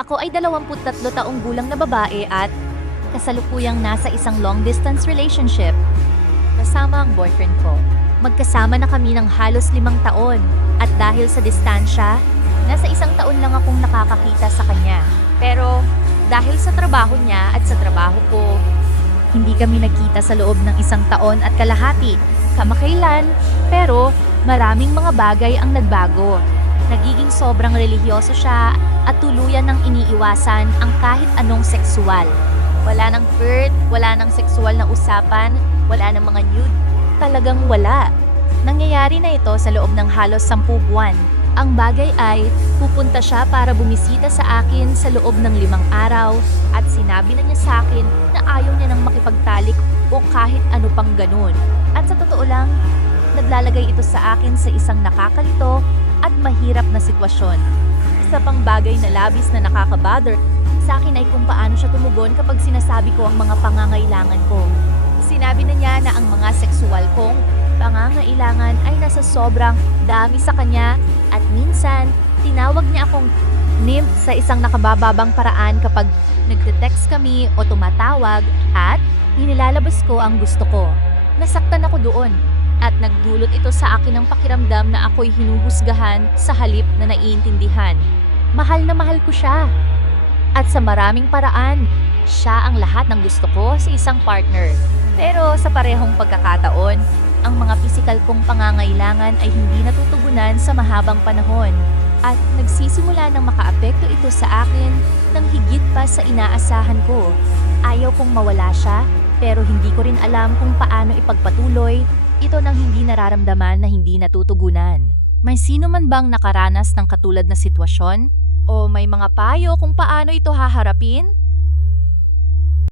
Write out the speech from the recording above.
Ako ay 23 taong gulang na babae at kasalukuyang nasa isang long-distance relationship kasama ang boyfriend ko. Magkasama na kami ng halos 5 taon at dahil sa distansya, nasa 1 taon lang akong nakakakita sa kanya. Pero dahil sa trabaho niya at sa trabaho ko, hindi kami nagkita sa loob ng 1 taon at kalahati, kamakailan, pero maraming mga bagay ang nagbago. Nagiging sobrang relihiyoso siya at tuluyan ng iniiwasan ang kahit anong sexual. Wala nang flirt, wala nang sexual na usapan, wala nang mga nude. Talagang wala. Nangyayari na ito sa loob ng halos 10 buwan. Ang bagay ay, pupunta siya para bumisita sa akin sa loob ng 5 araw at sinabi na niya sa akin na ayaw niya nang makipagtalik o kahit ano pang ganun. At sa totoo lang, naglalagay ito sa akin sa isang nakakalito at mahirap na sitwasyon. Isa pang bagay na labis na nakaka-bother sa akin ay kung paano siya tumugon kapag sinasabi ko ang mga pangangailangan ko. Sinabi na niya na ang mga sexual kong pangangailangan ay nasa sobrang dami sa kanya at minsan tinawag niya akong nymph sa isang nakabababang paraan kapag nagte-text kami o tumatawag at inilalabas ko ang gusto ko. Nasaktan ako doon at nagdulot ito sa akin ng pakiramdam na ako'y hinuhusgahan sa halip na naiintindihan. Mahal na mahal ko siya. At sa maraming paraan, siya ang lahat ng gusto ko sa isang partner. Pero sa parehong pagkakataon, ang mga pisikal kong pangangailangan ay hindi natutugunan sa mahabang panahon. At nagsisimula ng makaapekto ito sa akin ng higit pa sa inaasahan ko. Ayaw kong mawala siya, pero hindi ko rin alam kung paano ipagpatuloy ito nang hindi nararamdaman na hindi natutugunan. May sino man bang nakaranas ng katulad na sitwasyon? O may mga payo kung paano ito haharapin?